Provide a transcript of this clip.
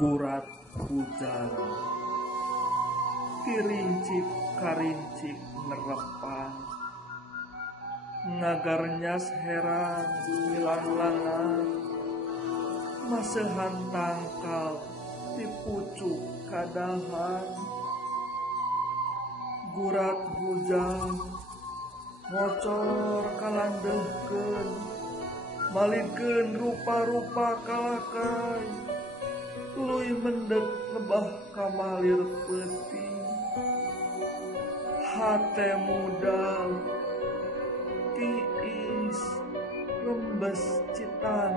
gurat hujan kirincik karincik nerepang ngagarnyas heran hilang-langan masehan tangkal di pucuk kadahan gurat hujan ngocor kalandehkeun malikeun rupa-rupa kalakai tuluy mendek lebah kamalir peuting hate mudal tiis lembes citan